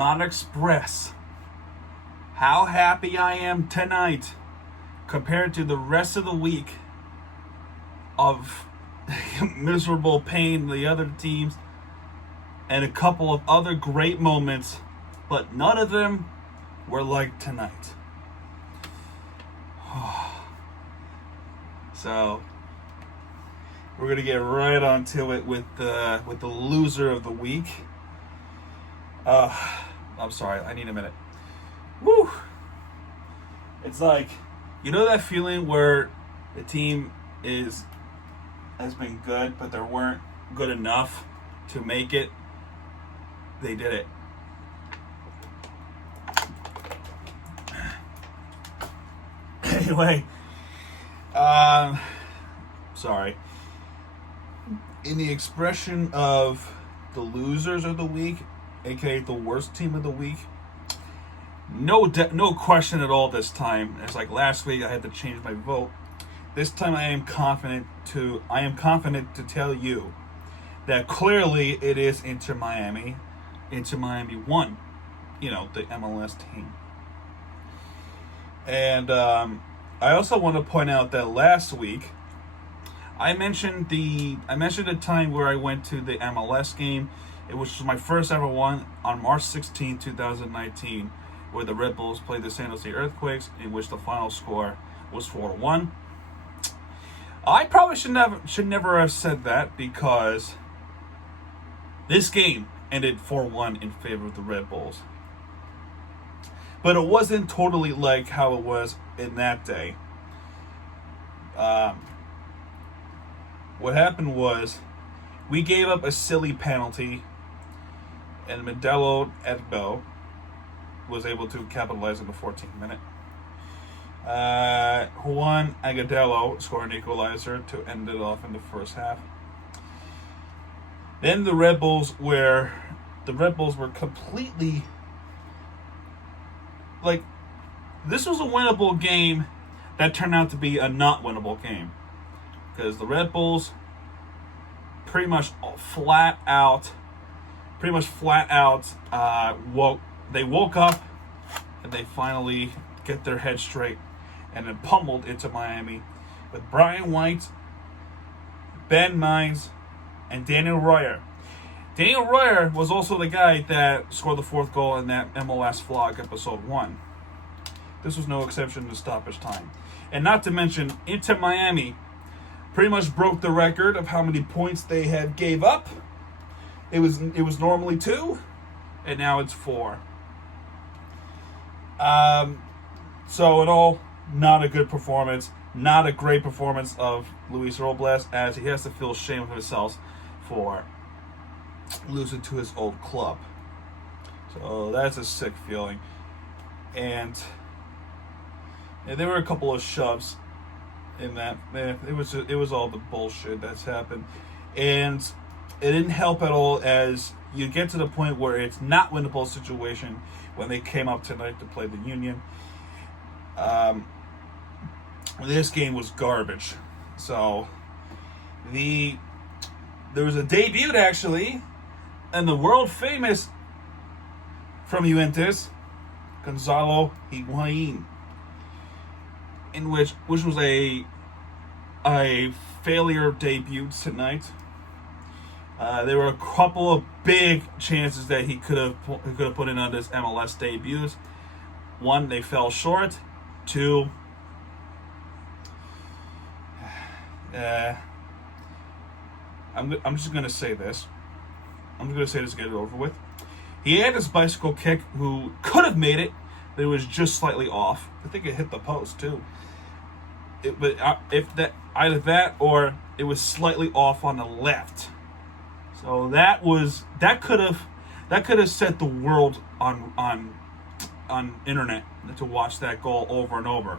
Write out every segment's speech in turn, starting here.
not express how happy I am tonight compared to the rest of the week of miserable pain the other teams and a couple of other great moments, but none of them were like tonight. So we're gonna get right onto it with the loser of the week. I'm sorry, I need a minute. Woo! It's like, you know that feeling where the team has been good, but they weren't good enough to make it. They did it. Anyway, sorry. In the expression of the losers of the week, aka the worst team of the week, no question at all this time. It's like last week I had to change my vote. This time I am confident to tell you that clearly it is Inter Miami. Inter Miami won, the MLS team. And I also want to point out that last week I mentioned the time where I went to the MLS game. It was my first ever one on March 16, 2019, where the Red Bulls played the San Jose Earthquakes, in which the final score was 4-1. I probably should never have said that, because this game ended 4-1 in favor of the Red Bulls. But it wasn't totally like how it was in that day. What happened was we gave up a silly penalty, and Modelo Edbo was able to capitalize in the 14th minute. Juan Agudelo scored an equalizer to end it off in the first half. Then the Red Bulls were completely, like, this was a winnable game that turned out to be a not winnable game, because the Red Bulls pretty much flat out woke up and they finally get their head straight and then pummeled into Miami with Brian White, Ben Mines, and Daniel Royer. Daniel Royer was also the guy that scored the fourth goal in that MLS Vlog episode 1. This was no exception to stoppage time. And not to mention, Inter Miami pretty much broke the record of how many points they had gave up. It was normally 2, and now it's 4. So in all, not a good performance. Not a great performance of Luis Robles, as he has to feel shame of himself for losing to his old club. So that's a sick feeling. And there were a couple of shoves in that. It was all the bullshit that's happened. And it didn't help at all as you get to the point where it's not winnable situation when they came up tonight to play the Union. This game was garbage. So there was a debut actually, and the world famous from Juventus, Gonzalo Higuain, which was a failure debut tonight. There were a couple of big chances that he could have put in on this MLS debuts. 1, they fell short. 2, I'm just gonna say this. I'm just gonna say this to get it over with. He had this bicycle kick who could have made it, but it was just slightly off. I think it hit the post too. Either that or it was slightly off on the left. So that could have set the world on internet to watch that goal over and over.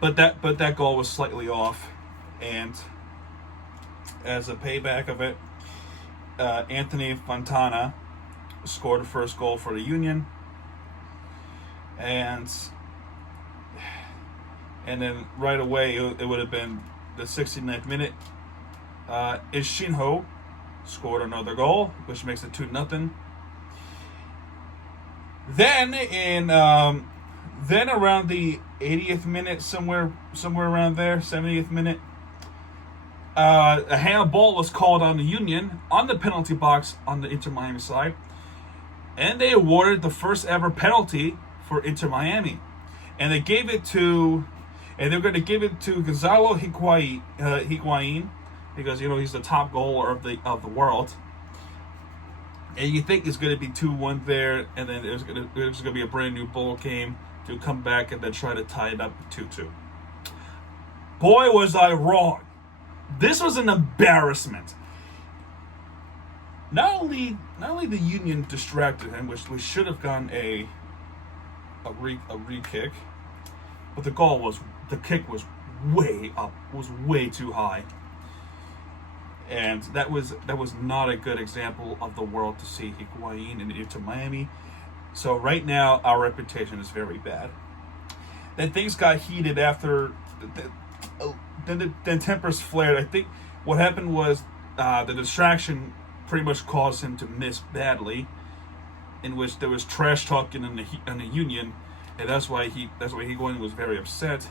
But that goal was slightly off, and as a payback of it, Anthony Fontana scored the first goal for the Union, and then right away it would have been the 69th minute. Ishinho scored another goal, which makes it 2-0. Then around the 80th minute, somewhere around there, 70th minute, a handball was called on the Union on the penalty box on the Inter Miami side, and they awarded the first ever penalty for Inter Miami, and they gave it to, and they're going to give it to Gonzalo Higuain, because he's the top goaler of the world. And you think it's going to be 2-1 there, and then there's going to be a brand new ball game to come back and then try to tie it up 2-2. Boy, was I wrong. This was an embarrassment. Not only the Union distracted him, which we should have gotten a re-kick, but the kick was way up, was way too high. And that was not a good example of the world to see Higuain and Inter Miami. So right now, our reputation is very bad. Then things got heated after. Then tempers flared. I think what happened was the distraction pretty much caused him to miss badly, in which there was trash talking in the Union, and that's why Higuain was very upset.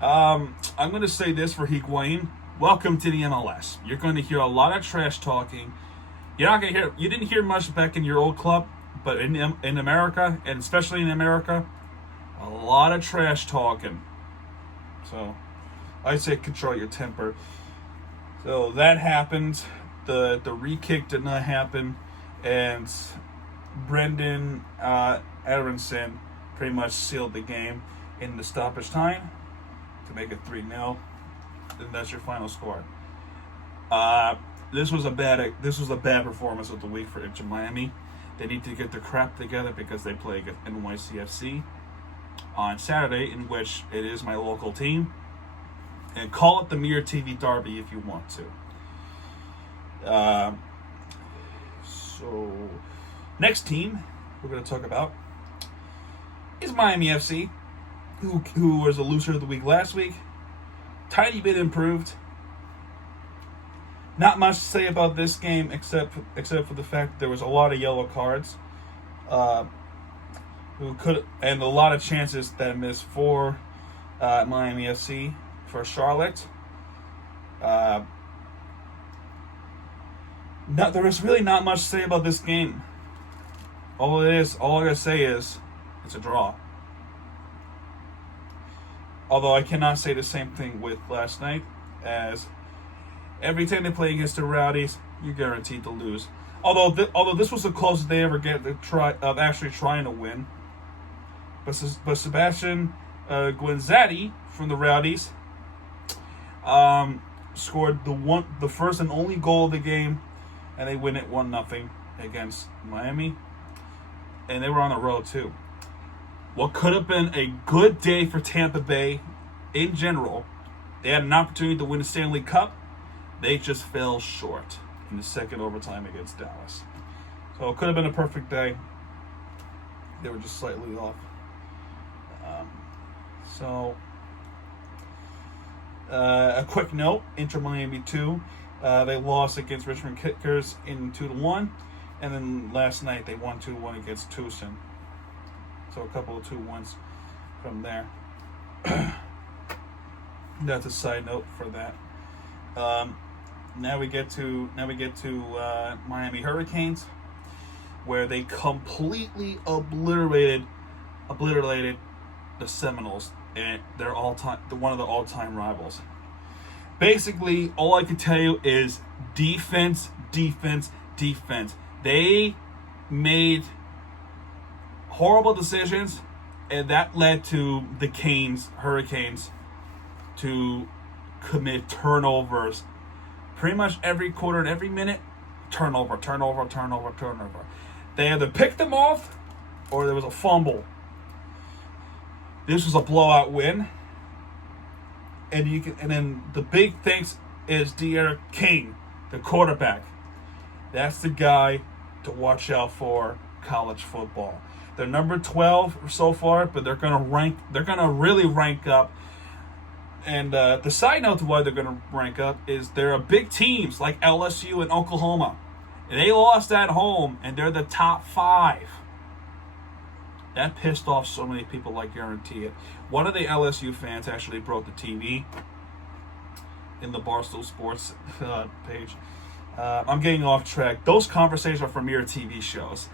I'm going to say this for Higuain. Welcome to the MLS. You're going to hear a lot of trash talking. You didn't hear much back in your old club, but in America, and especially in America, a lot of trash talking. So I say control your temper. So that happened. The re-kick did not happen, and Brendan Aronson pretty much sealed the game in the stoppage time to make it 3-0. And that's your final score. This was a bad performance of the week for Inter Miami. They need to get their crap together because they play against NYCFC on Saturday, in which it is my local team. And call it the Mirror TV Derby if you want to. So, next team we're going to talk about is Miami FC, who was the loser of the week last week. Tiny bit improved. Not much to say about this game except for the fact that there was a lot of yellow cards, and a lot of chances that missed for Miami FC for Charlotte. There was really not much to say about this game. All I gotta say is it's a draw. Although I cannot say the same thing with last night, as every time they play against the Rowdies, you're guaranteed to lose. Although this was the closest they ever get of actually trying to win. But Sebastian Guenzatti from the Rowdies scored the first and only goal of the game, and they win it 1-0 against Miami. And they were on the road too. What could have been a good day for Tampa Bay in general, they had an opportunity to win the Stanley Cup. They just fell short in the second overtime against Dallas. So it could have been a perfect day. They were just slightly off. A quick note, Inter Miami 2. They lost against Richmond Kickers in 2-1. And then last night they won 2-1 against Tucson. So a couple of 2-1s from there. That's a side note for that. Now we get to Miami Hurricanes, where they completely obliterated the Seminoles, and they're one of the all-time rivals. Basically, all I can tell you is defense. They made horrible decisions, and that led to the Hurricanes to commit turnovers pretty much every quarter and every minute. Turnover. They either picked them off or there was a fumble. This was a blowout win, and then the big thanks is De'Aaron King, the quarterback. That's the guy to watch out for college football. They're number 12 so far, but they're gonna really rank up. And the side note to why they're gonna rank up is there are big teams like LSU and Oklahoma. And they lost at home, and they're the top 5. That pissed off so many people, I guarantee it. One of the LSU fans actually broke the TV in the Barstool Sports page. I'm getting off track. Those conversations are from mere TV shows.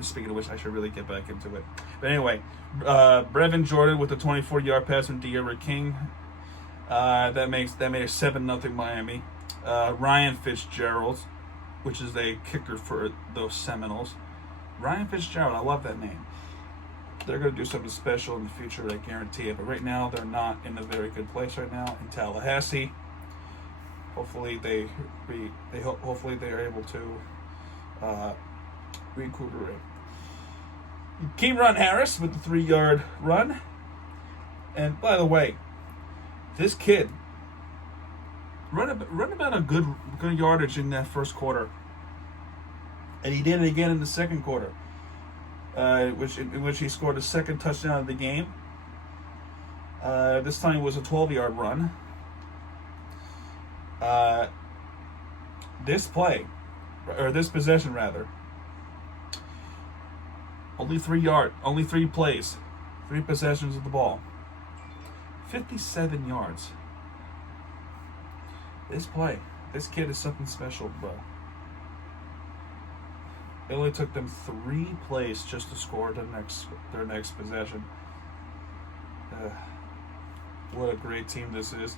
Speaking of which, I should really get back into it. But anyway, Brevin Jordan with the 24-yard pass from De'Ara King. That made it 7-0 Miami. Ryan Fitzgerald, which is a kicker for those Seminoles. Ryan Fitzgerald, I love that name. They're going to do something special in the future, I guarantee it. But right now, they're not in a very good place right now in Tallahassee. Hopefully, hopefully they are able to recuperate. Kemron Harris with the 3-yard run. And by the way, this kid run about a good yardage in that first quarter. And he did it again in the second quarter, in which he scored the second touchdown of the game. This time it was a 12-yard run. This possession rather, only 3 plays, 3 possessions of the ball, 57 yards. This kid is something special, bro. It only took them 3 plays just to score their next possession. What a great team this is.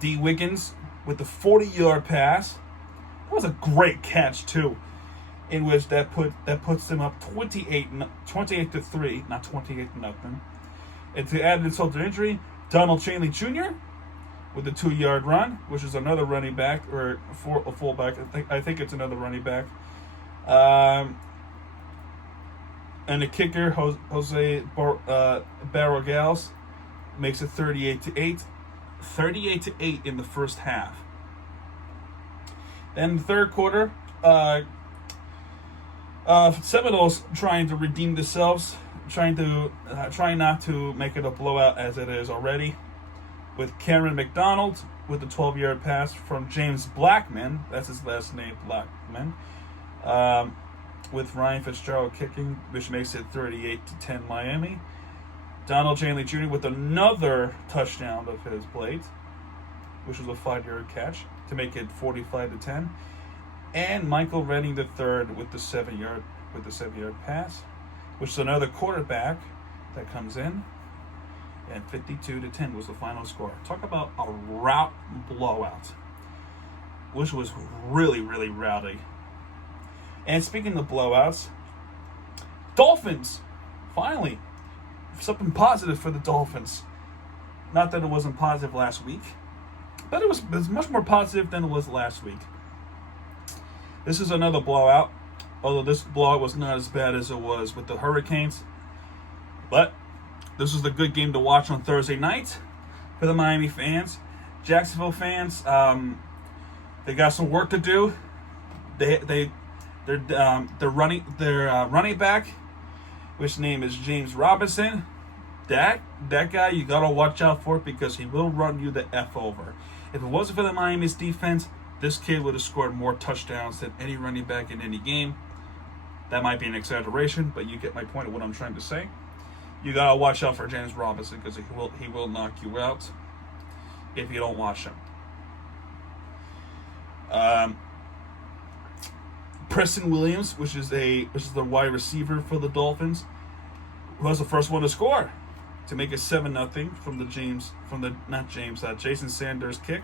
D. Wiggins with the 40-yard pass. That was a great catch too, in which that puts them up 28-3, not 28-0. And to add insult to injury, Donald Chanley Jr. with the 2-yard run, which is another running back or a fullback. I think it's another running back. And the kicker, Jose Barragals, makes it 38-8. 38-8 in the first half. Then the third quarter, Seminoles trying to redeem themselves, trying not to make it a blowout as it is already, with Cameron McDonald with the 12-yard pass from James Blackman. That's his last name, Blackman. With Ryan Fitzgerald kicking, which makes it 38-10 Miami. Donald Chanley Jr. with another touchdown of his plate, which was a 5-yard catch to make it 45-10. And Michael Redding III with the 7-yard pass, which is another quarterback that comes in. And 52-10 was the final score. Talk about a rout blowout, which was really, really rowdy. And speaking of blowouts, Dolphins, finally, something positive for the Dolphins. Not that it wasn't positive last week, but it was much more positive than it was last week. This is another blowout, although this blowout was not as bad as it was with the Hurricanes. But this was the good game to watch on Thursday night for the Miami fans. Jacksonville fans, they got some work to do. Their running back, which name is James Robinson. That guy, you gotta watch out for it because he will run you the F over. If it wasn't for the Miami's defense, this kid would have scored more touchdowns than any running back in any game. That might be an exaggeration, but you get my point of what I'm trying to say. You gotta watch out for James Robinson because he will knock you out if you don't watch him. Preston Williams, which is the wide receiver for the Dolphins, who was the first one to score to make it 7-0 from Jason Sanders kick.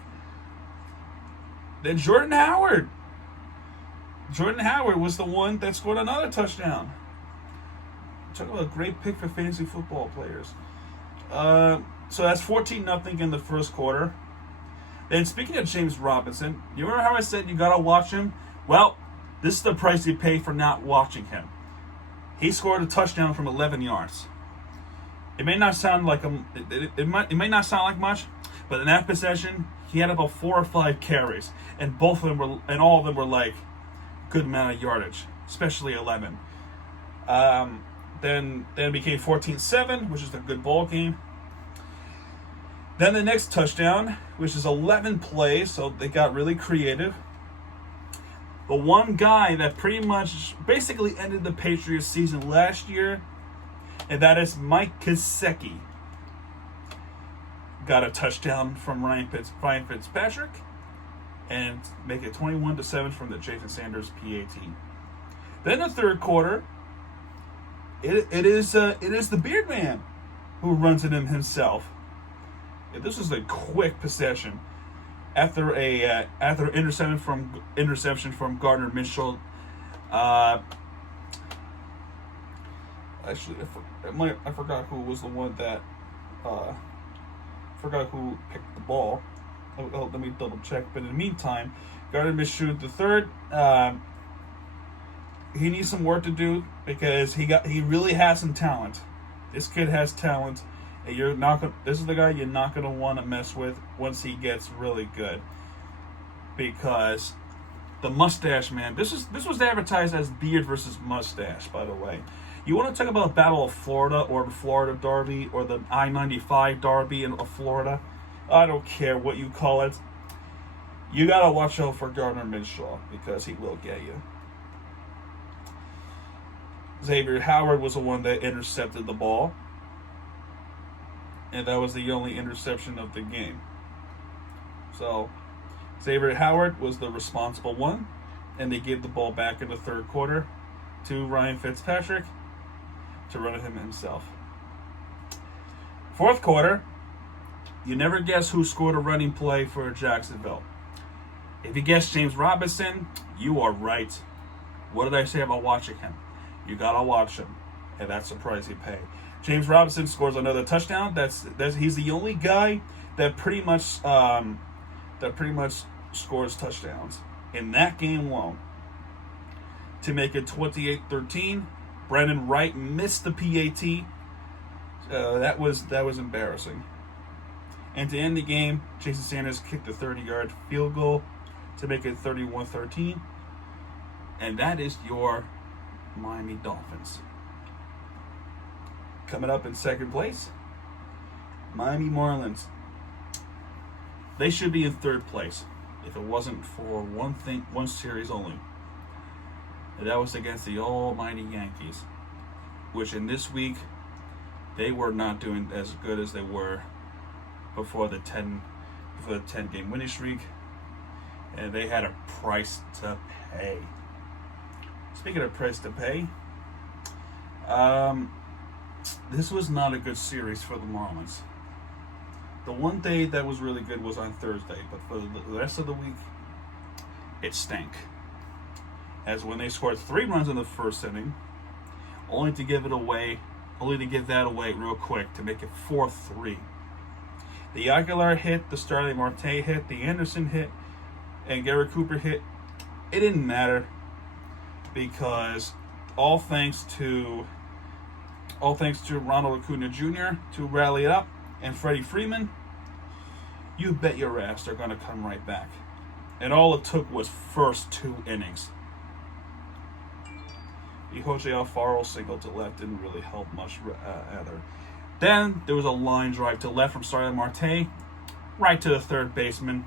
Then Jordan Howard was the one that scored another touchdown. Talk about a great pick for fantasy football players. So that's 14-0 in the first quarter. Then speaking of James Robinson, you remember how I said you gotta watch him? Well, this is the price you pay for not watching him. He scored a touchdown from 11 yards. It may not sound like it may not sound like much, but in that possession, he had about 4 or 5 carries, and all of them were like good amount of yardage, especially 11. Then it became 14-7, which is a good ball game. Then the next touchdown, which is 11 plays, so they got really creative. The one guy that pretty much basically ended the Patriots season last year and that is Mike Gesicki. Got a touchdown from Ryan Fitzpatrick, and make it 21-7 from the Jason Sanders PAT. Then the third quarter, it is the Beard Man who runs it in himself. This was a quick possession after interception from Gardner Minshew. Actually, I forgot who was the one that forgot who picked the ball. Let me double check. But in the meantime, Gardner Minshew the third. He needs some work to do because he really has some talent. This kid has talent, and this is the guy you're not gonna want to mess with once he gets really good. Because the mustache man, this was advertised as beard versus mustache, by the way. You want to talk about Battle of Florida or the Florida Derby or the I-95 Derby of Florida? I don't care what you call it. You gotta watch out for Gardner Minshew because he will get you. Xavier Howard was the one that intercepted the ball, and that was the only interception of the game. So Xavier Howard was the responsible one, and they gave the ball back in the third quarter to Ryan Fitzpatrick to run it himself. Fourth quarter, you never guess who scored a running play for Jacksonville. If you guess James Robinson, you are right. What did I say about watching him? You gotta watch him, and that's the price you pay. James Robinson scores another touchdown. He's the only guy that pretty much scores touchdowns in that game alone. To make it 28-13, Brandon Wright missed the PAT. That was embarrassing. And to end the game, Jason Sanders kicked a 30-yard field goal to make it 31-13. And that is your Miami Dolphins. Coming up in second place, Miami Marlins. They should be in third place if it wasn't for one series only. And that was against the almighty Yankees, which in this week, they were not doing as good as they were before the 10-game winning streak, and they had a price to pay. Speaking of price to pay, this was not a good series for the Marlins. The one day that was really good was on Thursday, but for the rest of the week, it stank. As when they scored 3 runs in the first inning, only to give that away real quick to make it 4-3. The Aguilar hit, the Starling Marte hit, the Anderson hit, and Garrett Cooper hit. It didn't matter because all thanks to Ronald Acuna Jr. to rally it up and Freddie Freeman, you bet your ass they're going to come right back. And all it took was first 2 innings. The Jose Alfaro single to left didn't really help much either. Then there was a line drive to left from Starling Marte, right to the third baseman.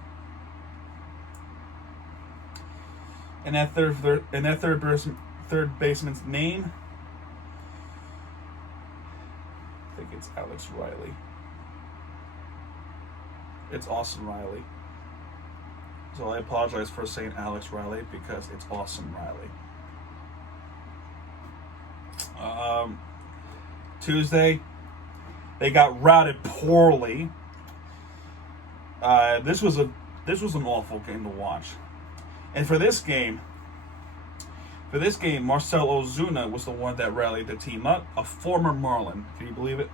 And that third baseman's name, I think it's Alex Riley. It's Austin Riley. So I apologize for saying Alex Riley because it's Austin Riley. Tuesday, they got routed poorly. This was an awful game to watch. And for this game, Marcell Ozuna was the one that rallied the team up, a former Marlin. Can you believe it?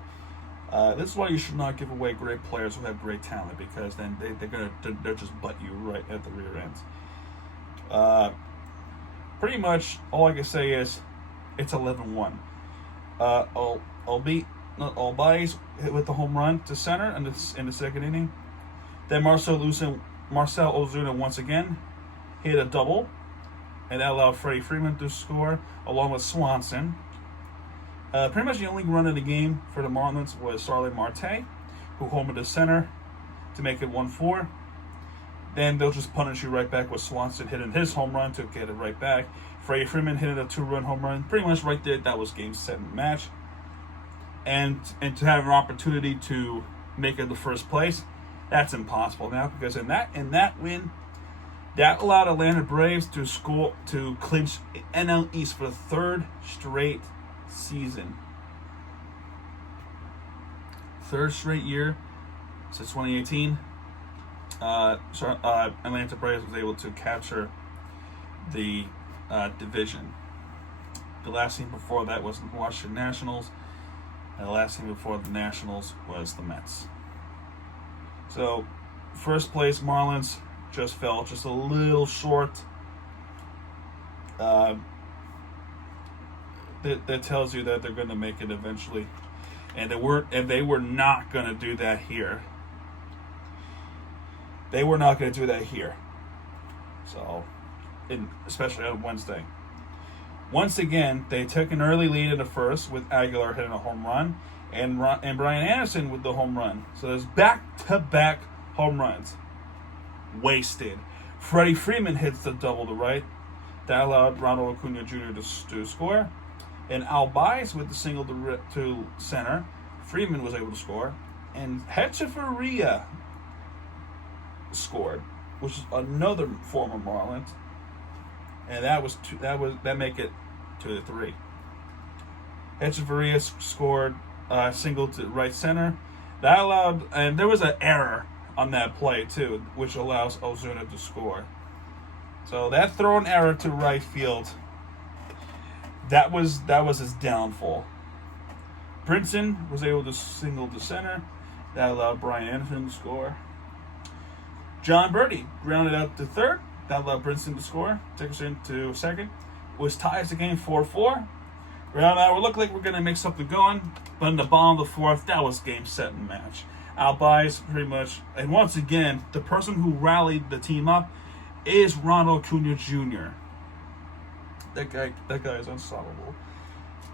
This is why you should not give away great players who have great talent, because then they'll just butt you right at the rear end. Pretty much all I can say is it's 11-1. Albies hit with the home run to center in the second inning. Then Marcell Ozuna once again hit a double, and that allowed Freddie Freeman to score along with Swanson. Pretty much the only run of the game for the Marlins was Starling Marte, who homered to center to make it 1-4. Then they'll just punish you right back with Swanson hitting his home run to get it right back. Freddie Freeman hitting a 2-run home run. Pretty much right there, that was game 7 match. and to have an opportunity to make it the first place. That's impossible now, because in that win, that allowed Atlanta Braves to clinch NL East for the third straight season. Third straight year since 2018. Atlanta Braves was able to capture the division. The last team before that was the Washington Nationals, and the last team before the Nationals was the Mets. So, first place Marlins just fell just a little short. That tells you that they're going to make it eventually, and they were not going to do that here. They were not going to do that here. So, especially on Wednesday. Once again, they took an early lead in the first with Aguilar hitting a home run and Brian Anderson with the home run. So there's back-to-back home runs. Wasted. Freddie Freeman hits the double to right. That allowed Ronald Acuna Jr. to score. And Al Baez with the single to center. Freeman was able to score. And Hechavarria scored, which is another former Marlin. And that make it 2-3. Hechavarria scored single to right center. That allowed, and there was an error on that play too, which allows Ozuna to score. So that thrown error to right field, that was his downfall. Brinson was able to single to center. That allowed Brian Anderson to score. John Birdie grounded out to third. That allowed Brinson to score. Take us into second. Was ties the game 4-4. Ground out. It looked like we're going to make something going. But in the bottom of the fourth, that was game, set, and match. Al Baez pretty much. And once again, the person who rallied the team up is Ronald Acuna Jr. That guy is unstoppable.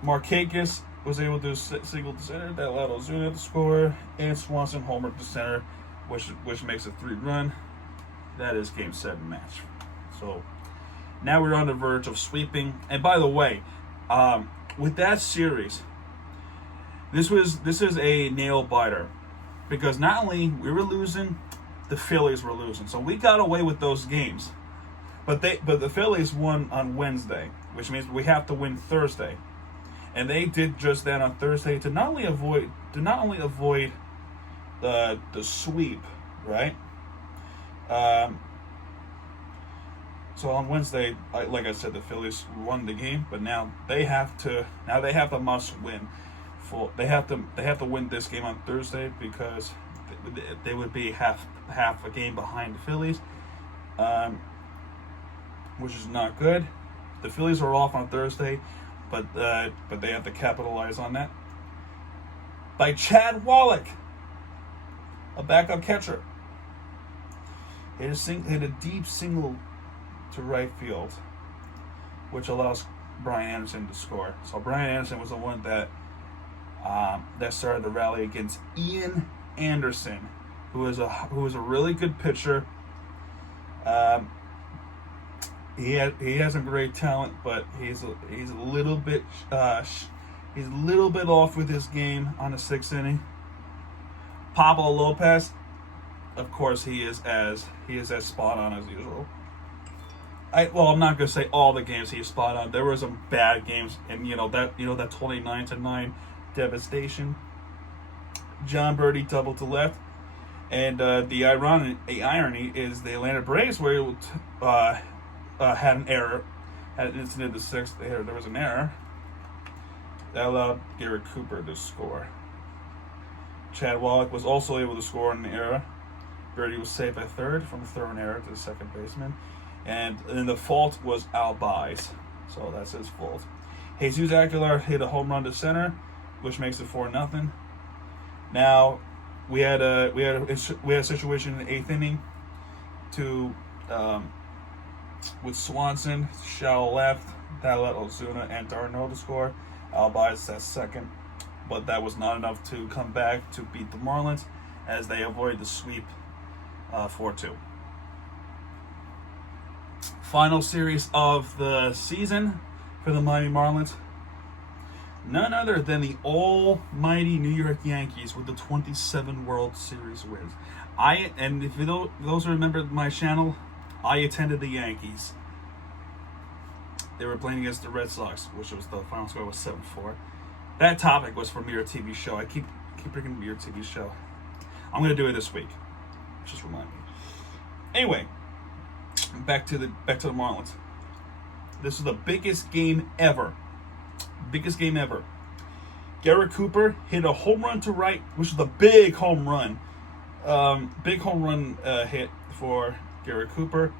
Markakis was able to single to center. That allowed Ozuna to score. And Swanson homered to center, which makes a 3-run. That is game, set, and match. So now we're on the verge of sweeping. And by the way, with that series, this is a nail biter, because not only we were losing, the Phillies were losing. So we got away with those games, but the Phillies won on Wednesday, which means we have to win Thursday, and they did just that on Thursday to not only avoid the sweep, right? So on Wednesday, like I said, the Phillies won the game, but now they have a must win. They have to win this game on Thursday, because they would be half a game behind the Phillies, which is not good. The Phillies are off on Thursday, but they have to capitalize on that by Chad Wallach, a backup catcher. Hit a deep single to right field, which allows Brian Anderson to score. So Brian Anderson was the one that started the rally against Ian Anderson, who is a really good pitcher. He has some great talent, but he's a little bit off with his game on the sixth inning. Pablo Lopez, of course, he is as spot on as usual. I'm not gonna say all the games he's spot on. There were some bad games, and that 29-9 devastation. John Birdie double to left, and the irony is the Atlanta Braves were able to, had an incident in the sixth. There was an error that allowed Garrett Cooper to score. Chad Wallach was also able to score in the error. Birdie was saved by third from a throw and error to the second baseman. And then the fault was Al Baez. So that's his fault. Jesus Aguilar hit a home run to center, which makes it 4-0. Now we had a situation in the eighth inning with Swanson, shallow left, that allowed Ozuna and Darno to score. Al Baez at second, but that was not enough to come back to beat the Marlins, as they avoided the sweep 4-2. Final series of the season for the Miami Marlins. None other than the almighty New York Yankees with the 27 World Series wins. And if those who remember my channel, I attended the Yankees. They were playing against the Red Sox, which was the final score was 7-4. That topic was for Mirror TV Show. I keep bringing Mirror TV Show. I'm gonna do it this week. Just remind me. Anyway, back to the Marlins. This is the biggest game ever. Biggest game ever. Garrett Cooper hit a home run to right, which is a big home run. Big home run hit for Garrett Cooper.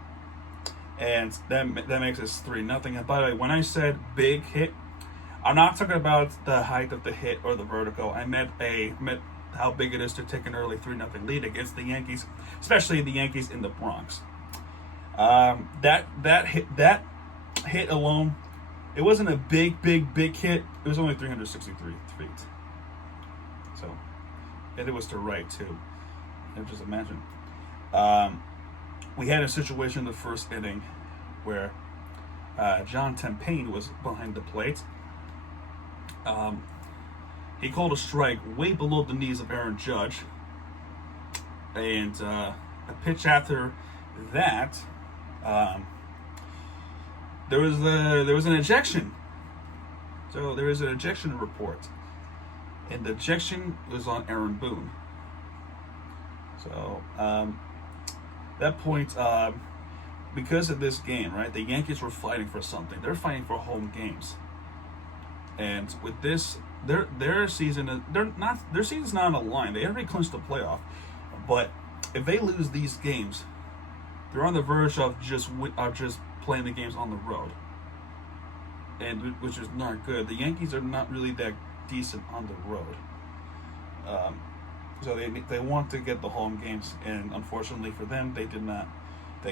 And that makes us 3-0. And by the way, when I said big hit, I'm not talking about the height of the hit or the vertical. I meant how big it is to take an early 3-0 lead against the Yankees, especially the Yankees in the Bronx. That hit alone, it wasn't a big hit. It was only 363 feet. So, and it was to right too. Just imagine. We had a situation in the first inning where John Tempane was behind the plate. He called a strike way below the knees of Aaron Judge. And a pitch after that, there was an ejection. So there was an ejection report. And the ejection was on Aaron Boone. So, that point, because of this game, right, the Yankees were fighting for something. They're fighting for home games. And with this, their season's not on the line. They already clinched the playoff. But if they lose these games, they're on the verge of just playing the games on the road. And which is not good. The Yankees are not really that decent on the road. So they want to get the home games, and unfortunately for them, they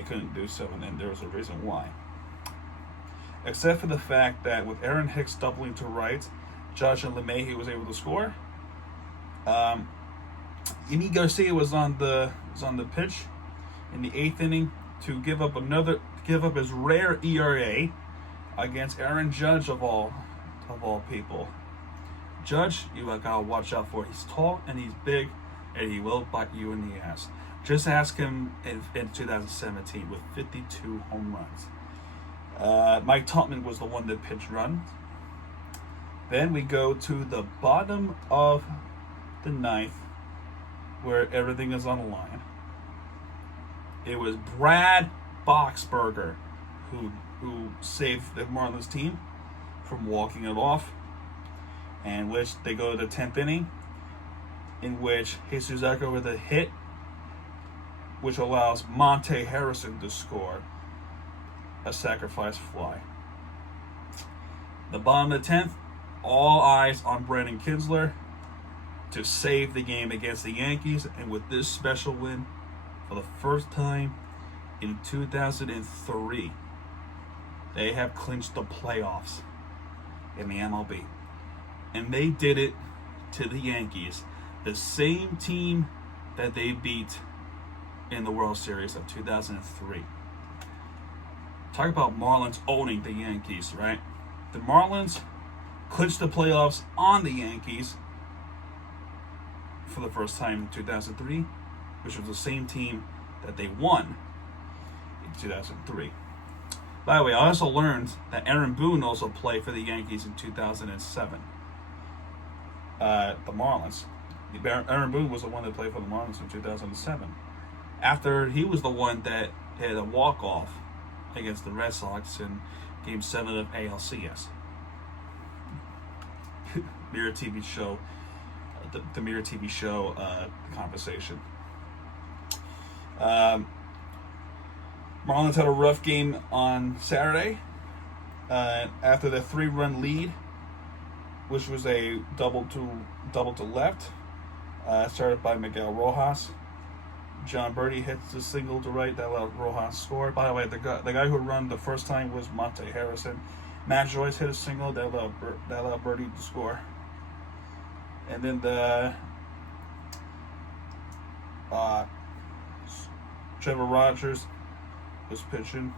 couldn't do so, and there was a reason why. Except for the fact that with Aaron Hicks doubling to right, Josh and LeMahieu was able to score. Emi Garcia was on the pitch in the 8th inning to give up his rare ERA against Aaron Judge of all people. Judge, you gotta watch out for. He's tall and he's big, and he will bite you in the ass. Just ask him in 2017 with 52 home runs. Mike Topman was the one that pitched runs. Then we go to the bottom of the 9th, where everything is on the line. It was Brad Boxberger who saved the Marlins team from walking it off. And which they go to the 10th inning, in which Jesus Echo with a hit, which allows Monte Harrison to score a sacrifice fly. The bottom of the 10th, all eyes on Brandon Kinsler to save the game against the Yankees, and with this special win, for the first time in 2003, they have clinched the playoffs in the MLB. And they did it to the Yankees, the same team that they beat in the World Series of 2003. Talk about Marlins owning the Yankees, right? The Marlins clinched the playoffs on the Yankees for the first time in 2003, which was the same team that they won in 2003. By the way, I also learned that Aaron Boone also played for the Yankees in 2007. The Marlins. Aaron Boone was the one that played for the Marlins in 2007. After he was the one that had a walk-off against the Red Sox in Game 7 of ALCS. Mirror TV show, the Mirror TV show conversation. Marlins had a rough game on Saturday after the 3-run lead, which was a double to left, started by Miguel Rojas. John Birdie hits the single to right that allowed Rojas score. By the way, the guy who run the first time was Monte Harrison. Matt Joyce hit a single that allowed Birdie to score. And then the Trevor Rogers was pitching.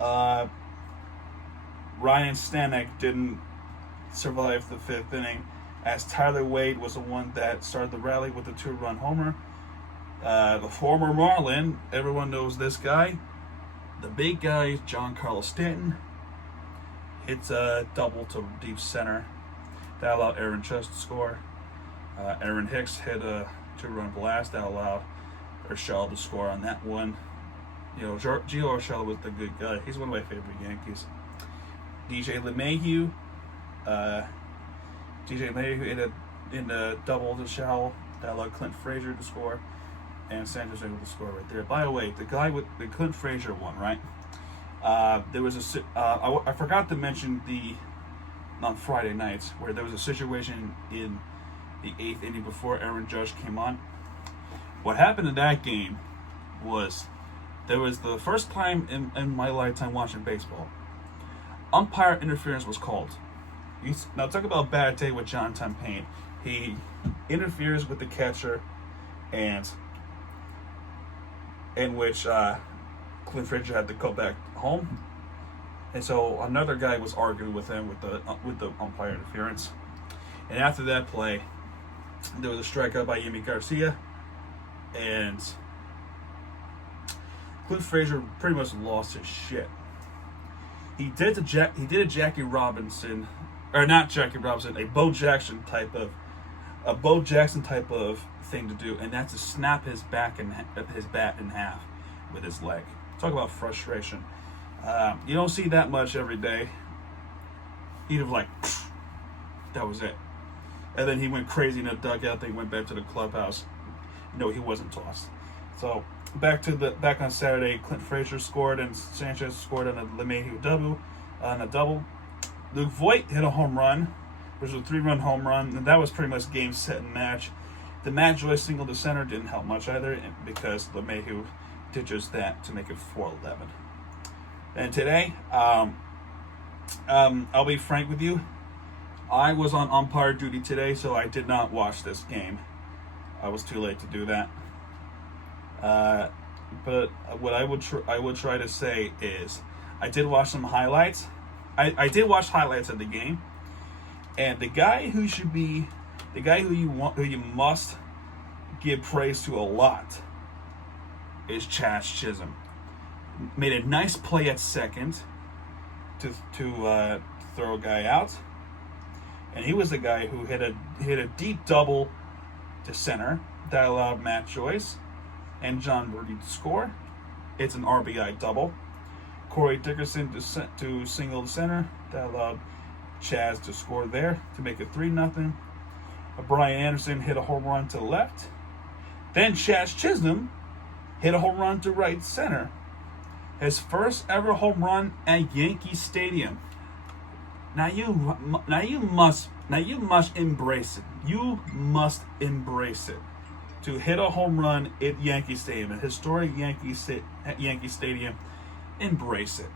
Ryan Stanek didn't survived the fifth inning, as Tyler Wade was the one that started the rally with a 2-run homer. The former Marlin, everyone knows this guy. The big guy, Giancarlo Stanton, hits a double to deep center. That allowed Aaron Judge to score. Aaron Hicks hit a 2-run blast that allowed Urshela to score on that one. You know, Gio Urshela was the good guy. He's one of my favorite Yankees. DJ LeMahieu hit in the double to Urshela that allowed Clint Frazier to score, and Sanchez able to score right there. By the way, the guy with the Clint Frazier one, right? There was I forgot to mention on Friday nights where there was a situation in the 8th inning before Aaron Judge came on. What happened in that game was there was the first time in my lifetime watching baseball, umpire interference was called. Now talk about a bad day with John Payne. He interferes with the catcher, and in which Clint Frazier had to go back home, and so another guy was arguing with him with the umpire interference. And after that play, there was a strikeout by Yimi Garcia, and Clint Frazier pretty much lost his shit. He did a Jackie Robinson, or not Jackie Robinson, a Bo Jackson type of thing to do, and that's to snap his bat in half with his leg. Talk about frustration. You don't see that much every day. He'd have that was it. And then he went crazy in the dugout. Then he went back to the clubhouse. No, he wasn't tossed. So back on Saturday, Clint Frazier scored and Sanchez scored on a LeMahieu double. Luke Voit hit a home run, which was a 3-run home run, and that was pretty much game, set, and match. The Matt Joyce single to center didn't help much either, because LeMahieu did just that to make it 4-11. And today, I'll be frank with you, I was on umpire duty today, so I did not watch this game. I was too late to do that. But what I would try to say is, I did watch some highlights. I did watch highlights of the game, and the guy who you must give praise to a lot is Chas Chisholm. Made a nice play at second to throw a guy out, and he was the guy who hit a deep double to center that allowed Matt Joyce and John Birdie to score. It's an RBI double. Corey Dickerson to single to center that allowed Chaz to score there to make it 3-0. Brian Anderson hit a home run to left. Then Chaz Chisholm hit a home run to right center. His first ever home run at Yankee Stadium. Now you must embrace it. You must embrace it. To hit a home run at Yankee Stadium, a historic Yankee Stadium, embrace it.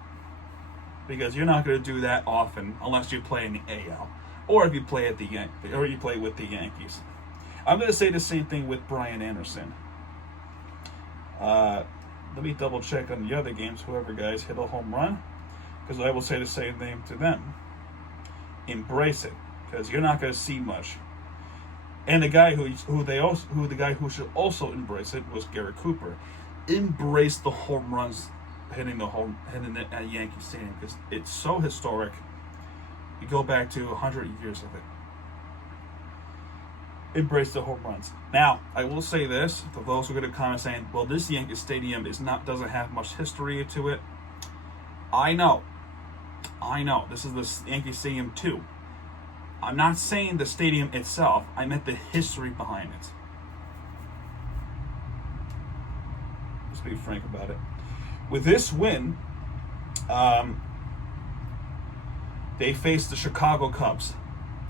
Because you're not going to do that often unless you play in the AL, or if you play with the Yankees. I'm going to say the same thing with Brian Anderson. Let me double check on the other games. Whoever guys hit a home run, because I will say the same thing to them. Embrace it, because you're not going to see much. And the guy who should also embrace it was Garrett Cooper. Embrace the home runs hitting it at Yankee Stadium, because it's so historic. You go back to 100 years of it. Embrace the home runs. Now, I will say this for those who are going to comment saying, "Well, this Yankee Stadium doesn't have much history to it." I know. This is the Yankee Stadium too. I'm not saying the stadium itself. I meant the history behind it. Let's be frank about it. With this win, they faced the Chicago Cubs.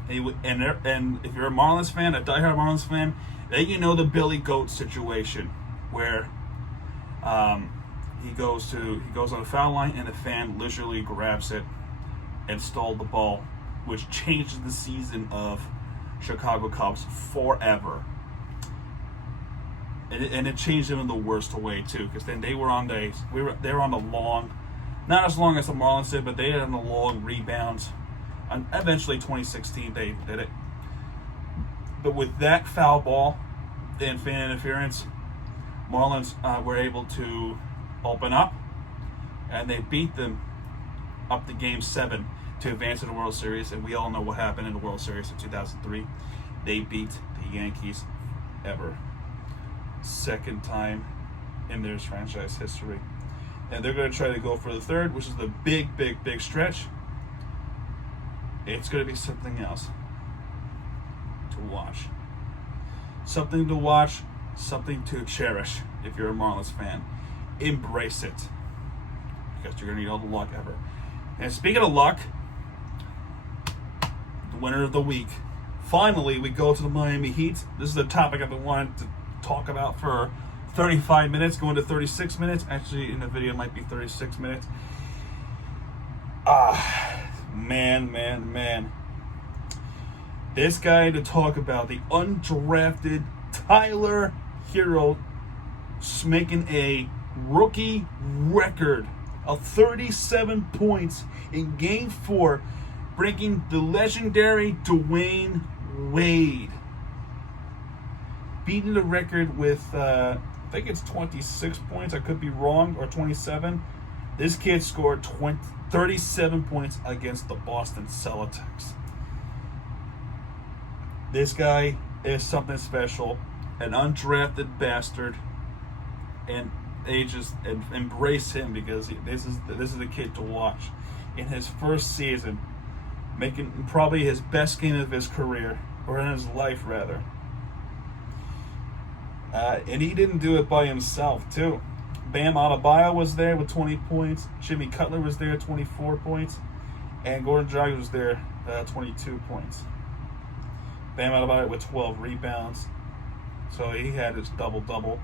And if you're a Marlins fan, a diehard Marlins fan, then you know the Billy Goat situation, where he goes on a foul line and the fan literally grabs it and stole the ball, which changed the season of Chicago Cubs forever. And it changed them in the worst way too, because then they were on the long, not as long as the Marlins did, but they had on the long rebounds And eventually 2016 they did it. But with that foul ball and fan interference, Marlins were able to open up, and they beat them up to Game 7 to advance to the World Series. And we all know what happened in the World Series of 2003. They beat the Yankees ever. Second time in their franchise history. And they're going to try to go for the third, which is the big, big, big stretch. It's going to be something else to watch. Something to watch, something to cherish if you're a Marlins fan. Embrace it, because you're going to need all the luck ever. And speaking of luck, the winner of the week. Finally, we go to the Miami Heat. This is a topic I've been wanting to talk about for 35 minutes, going to 36 minutes. Actually, in the video, it might be 36 minutes. Man. This guy to talk about, the undrafted Tyler Hero, making a rookie record of 37 points in Game 4, breaking the legendary Dwayne Wade. Beating the record with, I think it's 26 points. I could be wrong, or 27. This kid scored 37 points against the Boston Celtics. This guy is something special, an undrafted bastard, and they just embrace him, because this is the kid to watch. In his first season, making probably his best game of his career, or in his life rather. And he didn't do it by himself too. Bam Adebayo was there with 20 points. Jimmy Cutler was there, 24 points. And Gordon Dragic was there, 22 points. Bam Adebayo with 12 rebounds. So he had his double-double.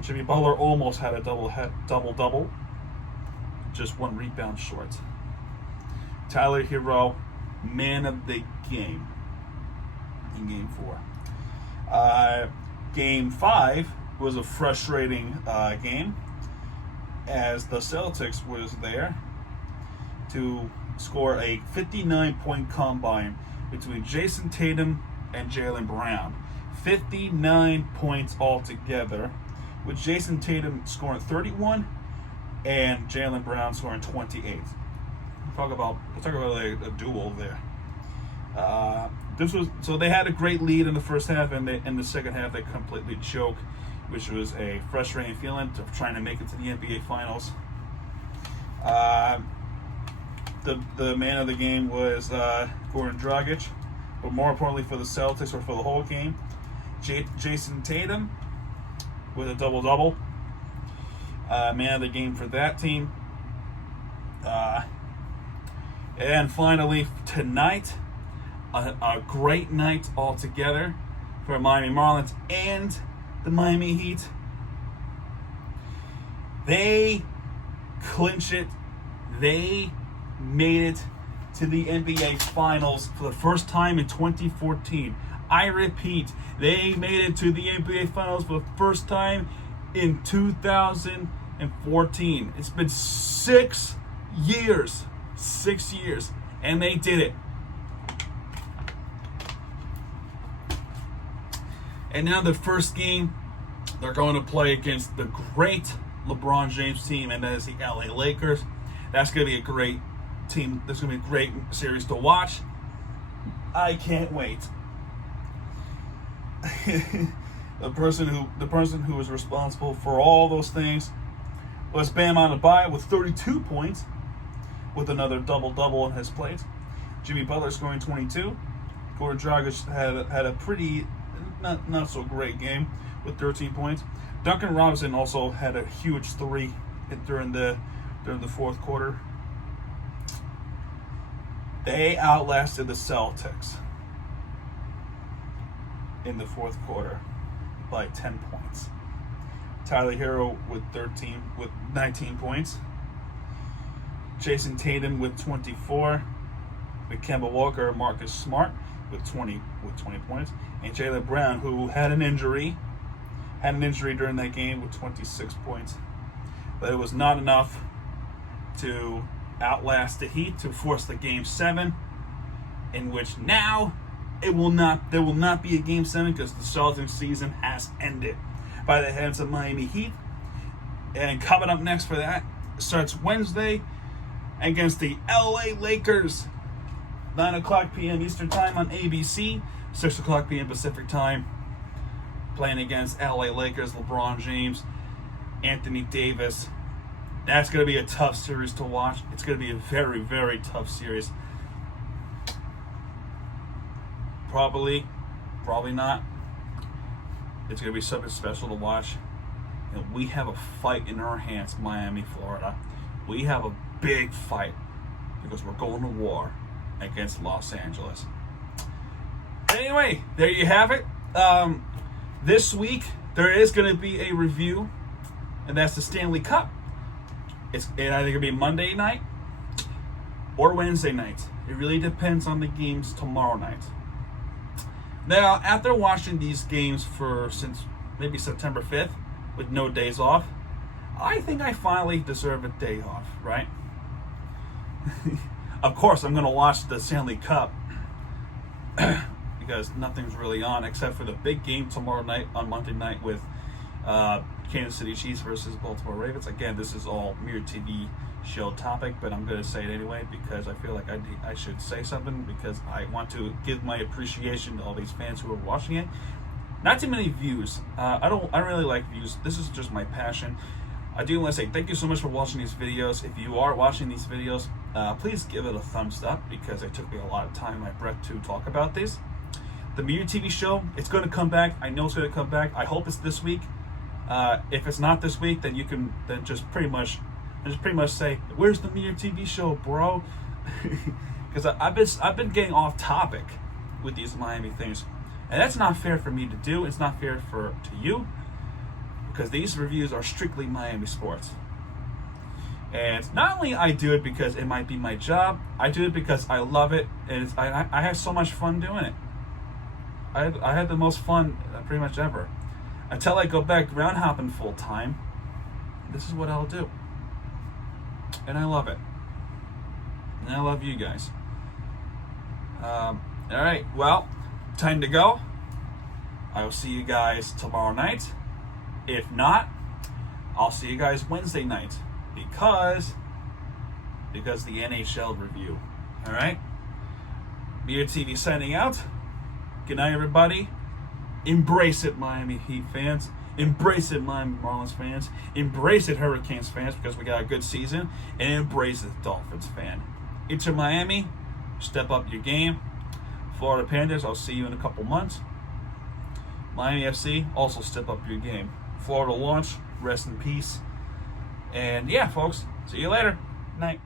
Jimmy Butler almost had a double-double. Just one rebound short. Tyler Hero, man of the game in Game 4. Game 5 was a frustrating game, as the Celtics was there to score a 59-point combine between Jason Tatum and Jaylen Brown. 59 points altogether, with Jason Tatum scoring 31 and Jaylen Brown scoring 28. Talk about a duel there. So they had a great lead in the first half, and in the second half they completely choked, which was a frustrating feeling of trying to make it to the NBA Finals. The man of the game was Gordon Dragic, but more importantly for the Celtics, or for the whole game, Jason Tatum with a double-double. Man of the game for that team. And finally, tonight, a great night altogether for Miami Marlins and the Miami Heat. They clinch it. They made it to the NBA Finals for the first time in 2014. I repeat, they made it to the NBA Finals for the first time in 2014. It's been 6 years. 6 years. And they did it. And now the first game, they're going to play against the great LeBron James team, and that is the LA Lakers. That's going to be a great team. That's going to be a great series to watch. I can't wait. The person who was responsible for all those things was Bam Adebayo with 32 points, with another double-double on his plate. Jimmy Butler scoring 22. Gordon Dragic had a pretty not so great game with 13 points. Duncan Robinson also had a huge three during the fourth quarter. They outlasted the Celtics in the fourth quarter by 10 points. Tyler Hero with 19 points. Jason Tatum with 24. Kemba Walker, Marcus Smart with 20 points, and Jaylen Brown, who had an injury during that game, with 26 points. But it was not enough to outlast the Heat to force the Game 7, in which now there will not be a Game 7 because the Celtics season has ended by the hands of Miami Heat. And coming up next for that starts Wednesday against the LA Lakers. 9 o'clock p.m. Eastern Time on ABC, 6 o'clock p.m. Pacific Time. Playing against LA Lakers, LeBron James, Anthony Davis. That's going to be a tough series to watch. It's going to be a very, very tough series. Probably not. It's going to be something special to watch. And we have a fight in our hands, Miami, Florida. We have a big fight because we're going to war against Los Angeles. Anyway, there you have it. This week, there is going to be a review, and that's the Stanley Cup. It's either going to be Monday night or Wednesday night. It really depends on the games tomorrow night. Now, after watching these games since maybe September 5th, with no days off, I think I finally deserve a day off, right? Of course, I'm going to watch the Stanley Cup because nothing's really on except for the big game tomorrow night on Monday night with Kansas City Chiefs versus Baltimore Ravens. Again, this is all Mirror TV show topic, but I'm going to say it anyway because I feel like I should say something because I want to give my appreciation to all these fans who are watching it. Not too many views. I don't really like views. This is just my passion. I do want to say thank you so much for watching these videos. If you are watching these videos, please give it a thumbs up because it took me a lot of time and my breath to talk about this. The Mirror TV show, it's going to come back. I know it's going to come back. I hope it's this week. If it's not this week, then you can just pretty much say, "Where's the Mirror TV show, bro?" Because I've been getting off topic with these Miami things. And that's not fair for me to do. It's not fair to you because these reviews are strictly Miami sports. And not only I do it because it might be my job, I do it because I love it and I have so much fun doing it. I had the most fun pretty much ever. Until I go back ground hopping full time, this is what I'll do. And I love it. And I love you guys. All right, well, time to go. I will see you guys tomorrow night. If not, I'll see you guys Wednesday night because the NHL review. All right? Mirror TV signing out. Good night, everybody. Embrace it, Miami Heat fans. Embrace it, Miami Marlins fans. Embrace it, Hurricanes fans, because we got a good season. And embrace it, Dolphins fan. Inter Miami, step up your game. Florida Panthers, I'll see you in a couple months. Miami FC, also step up your game. Florida launch, rest in peace. And yeah, folks, see you later. Night.